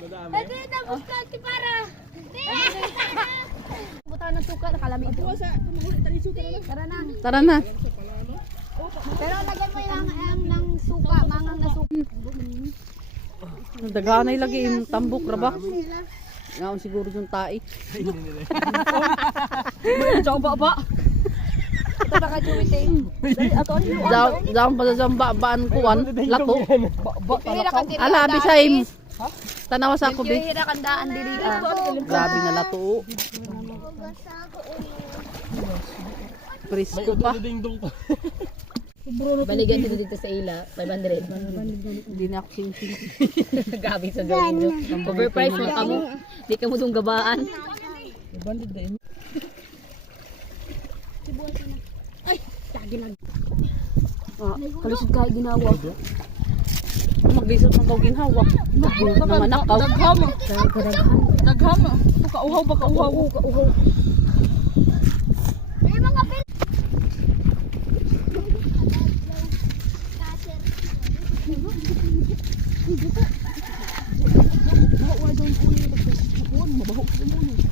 Ito na buskati para. Buta ng suka, nakalami ito. Tara na. Tara na. Pero lagyan mo yung ng suka, mangang na suka. Daghanay lagi yung tambok ra ba? Ngaon siguro yung tai. Coba ba? Ito baka juwiting. Daon pa sa baan kuan lato. Ala Ala, bisaim. Tanawa sa ako bi. hira kandaan diri. Grabe nga lato. Presko pa. Baligan dito dito sa ila, 500. Hindi na ako sing-sing. Gabi sa gawin nyo. Overprice mo kamo. Di ka mo itong gabaan. Kalisod ka ginawa. Maglisod ng kau ginhawa. Naman nakaw. Dagham. Kauhaw ba kauhaw? May mga pil. Mabaho daw ko ni. Mabaho sa mo.